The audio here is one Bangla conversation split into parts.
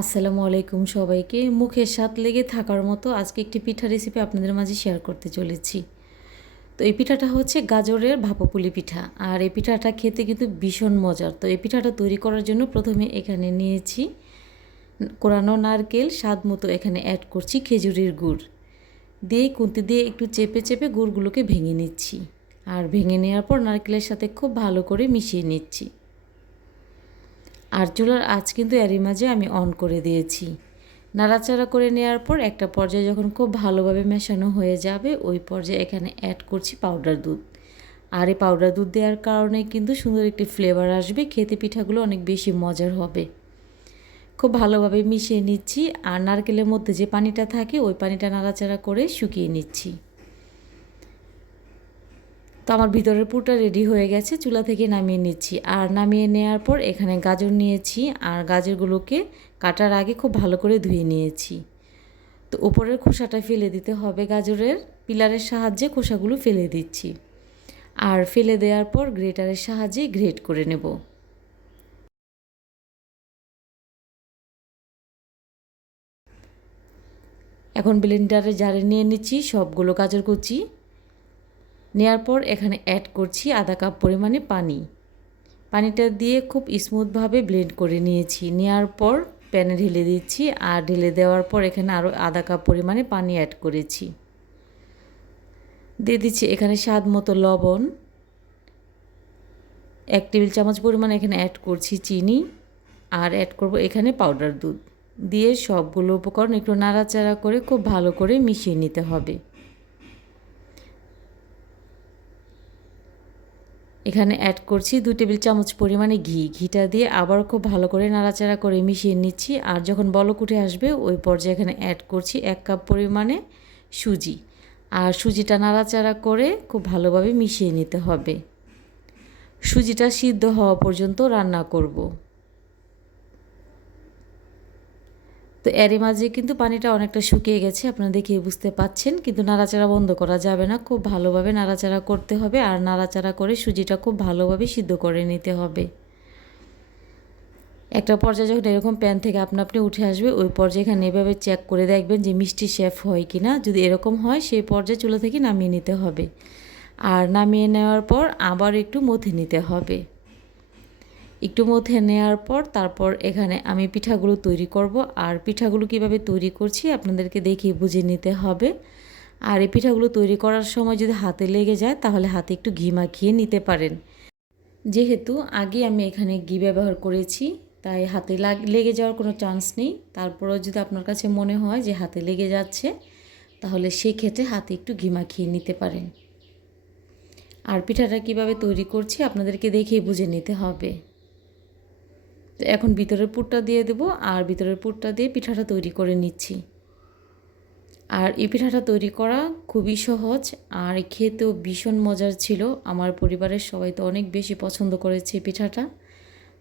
আসসালামু আলাইকুম সবাইকে। মুখের স্বাদ লেগে থাকার মতো আজকে একটি পিঠা রেসিপি আপনাদের মাঝে শেয়ার করতে চলেছি। তো এই পিঠাটা হচ্ছে গাজরের ভাপপুলি পিঠা। আর এই পিঠাটা খেতে কিন্তু ভীষণ মজার। তো এই পিঠাটা তৈরি করার জন্য প্রথমে এখানে নিয়েছি কোরানো নারকেল, স্বাদ মতো এখানে অ্যাড করছি খেজুরের গুড়। দিয়ে কুন্তি দিয়ে একটু চেপে চেপে গুড়গুলোকে ভেঙে নিচ্ছি। আর ভেঙে নেওয়ার পর নারকেলের সাথে খুব ভালো করে মিশিয়ে নিচ্ছি। আর চুলার আঁচ কিন্তু এরই মাঝে আমি অন করে দিয়েছি। নাড়াচাড়া করে নেওয়ার পর একটা পর্যায়ে যখন খুব ভালোভাবে মেশানো হয়ে যাবে, ওই পর্যায়ে এখানে অ্যাড করছি পাউডার দুধ। আর এই পাউডার দুধ দেওয়ার কারণে কিন্তু সুন্দর একটি ফ্লেভার আসবে, খেতে পিঠাগুলো অনেক বেশি মজার হবে। খুব ভালোভাবে মিশিয়ে নিচ্ছি, আর নারকেলের মধ্যে যে পানিটা থাকে, ওই পানিটা নাড়াচাড়া করে শুকিয়ে নিচ্ছি। তো আমার ভিতরের পুরটা রেডি হয়ে গেছে, চুলা থেকে নামিয়ে নিচ্ছি। আর নামিয়ে নেওয়ার পর এখানে গাজর নিয়েছি আর গাজরগুলোকে কাটার আগে খুব ভালো করে ধুয়ে নিয়েছি। তো উপরের খোসাটা ফেলে দিতে হবে গাজরের, পিলারের সাহায্যে খোসাগুলো ফেলে দিচ্ছি। আর ফেলে দেওয়ার পর গ্রেটারের সাহায্যে গ্রেট করে নেব। এখন ব্লেন্ডারে জারে নিয়ে নিচ্ছি সবগুলো গাজর কুচি। নেওয়ার পর এখানে অ্যাড করছি আধা কাপ পরিমাণে পানি। পানিটা দিয়ে খুব স্মুথভাবে ব্লেন্ড করে নিয়েছি। নেওয়ার পর প্যানে ঢেলে দিচ্ছি আর ঢেলে দেওয়ার পর এখানে আরও আধা কাপ পরিমাণে পানি অ্যাড করেছি। দিয়ে দিচ্ছি এখানে স্বাদ মতো লবণ। এক টেবিল চামচ পরিমাণ এখানে অ্যাড করছি চিনি আর অ্যাড করব এখানে পাউডার দুধ। দিয়ে সবগুলো উপকরণ একটু নাড়াচাড়া করে খুব ভালো করে মিশিয়ে নিতে হবে। এখানে অ্যাড করছি দু টেবিল চামচ পরিমাণে ঘি। ঘিটা দিয়ে আবার খুব ভালো করে নাড়াচাড়া করে মিশিয়ে নিচ্ছি। আর যখন বলক উঠে আসবে, ওই পর্যায়ে এখানে অ্যাড করছি এক কাপ পরিমাণে সুজি। আর সুজিটা নাড়াচাড়া করে খুব ভালোভাবে মিশিয়ে নিতে হবে। সুজিটা সিদ্ধ হওয়া পর্যন্ত রান্না করব। তো এরই মাঝে কিন্তু পানিটা অনেকটা শুকিয়ে গেছে, আপনারা দেখে বুঝতে পাচ্ছেন। কিন্তু নাড়াচাড়া বন্ধ করা যাবে না, খুব ভালোভাবে নাড়াচাড়া করতে হবে আর নাড়াচাড়া করে সুজিটা খুব ভালোভাবে সিদ্ধ করে নিতে হবে। একটা পর্যায়ে যখন এরকম প্যান থেকে আপনা আপনি উঠে আসবে, ওই পর্যায়ে এখানে এভাবে চেক করে দেখবেন যে মিষ্টি শেফ হয় কি না যদি এরকম হয়, সেই পর্যায়ে চুলো থেকে নামিয়ে নিতে হবে। আর নামিয়ে নেওয়ার পর আবার একটু মথে নিতে হবে। একটু মধ্যে নেওয়ার পর তারপর এখানে আমি পিঠাগুলো তৈরি করব। আর পিঠাগুলো কীভাবে তৈরি করছি আপনাদেরকে দেখিয়ে বুঝে নিতে হবে। আর এই পিঠাগুলো তৈরি করার সময় যদি হাতে লেগে যায়, তাহলে হাতে একটু ঘি মাখিয়ে নিতে পারেন। যেহেতু আগে আমি এখানে ঘি ব্যবহার করেছি, তাই হাতে লেগে যাওয়ার কোনো চান্স নেই। তারপরেও যদি আপনার কাছে মনে হয় যে হাতে লেগে যাচ্ছে, তাহলে সেক্ষেত্রে হাতে একটু ঘি মাখিয়ে নিতে পারেন। আর পিঠাটা কীভাবে তৈরি করছি আপনাদেরকে দেখেই বুঝে নিতে হবে। তো এখন ভিতরের পুরটা দিয়ে দেবো আর ভিতরের পুরটা দিয়ে পিঠাটা তৈরি করে নিচ্ছি। আর এই পিঠাটা তৈরি করা খুবই সহজ আর খেতেও ভীষণ মজার ছিল। আমার পরিবারের সবাই তো অনেক বেশি পছন্দ করেছে পিঠাটা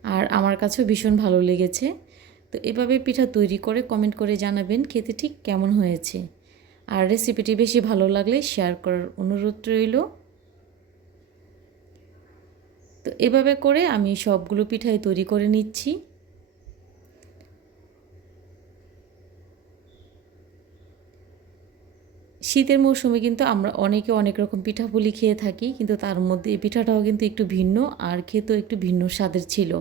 আর আমার কাছেও ভীষণ ভালো লেগেছে। তো এভাবে পিঠা তৈরি করে কমেন্ট করে জানাবেন খেতে ঠিক কেমন হয়েছে। আর রেসিপিটি বেশি ভালো লাগলে শেয়ার করার অনুরোধ রইল। তো এভাবে করে আমি সবগুলো পিঠাই তৈরি করে নিচ্ছি। শীতের মৌসুমে কিন্তু আমরা অনেকে অনেক রকম পিঠাপুলি খেয়ে থাকি, কিন্তু তার মধ্যে এই পিঠাটাও কিন্তু একটু ভিন্ন আর খেতেও একটু ভিন্ন স্বাদের ছিল।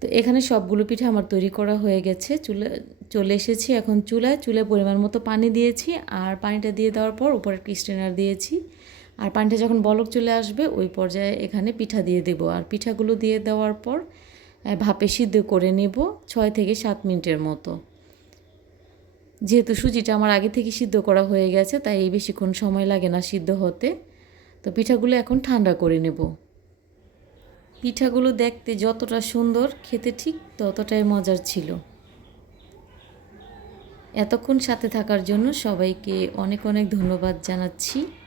তো এখানে সবগুলো পিঠা আমার তৈরি করা হয়ে গেছে, চুলে, চলে এসেছি এখন চুলায়, চুলে পরিমাণ মতো পানি দিয়েছি আর পানিটা দিয়ে দেওয়ার পর উপরে স্ট্রেনার দিয়েছি। আর পানিটা যখন বলক চলে আসবে, ওই পর্যায়ে এখানে পিঠা দিয়ে দেব। আর পিঠাগুলো দিয়ে দেওয়ার পর ভাপে সিদ্ধ করে নেব ছয় থেকে সাত মিনিটের মতো। যেহেতু সুজিটা আমার আগে থেকে সিদ্ধ করা হয়ে গেছে, তাই এই বেশিক্ষণ সময় লাগে না সিদ্ধ হতে। তো পিঠাগুলো এখন ঠান্ডা করে নেব। পিঠাগুলো দেখতে যতটা সুন্দর, খেতে ঠিক ততটাই মজার ছিল। এতক্ষণ সাথে থাকার জন্য সবাইকে অনেক অনেক ধন্যবাদ জানাচ্ছি।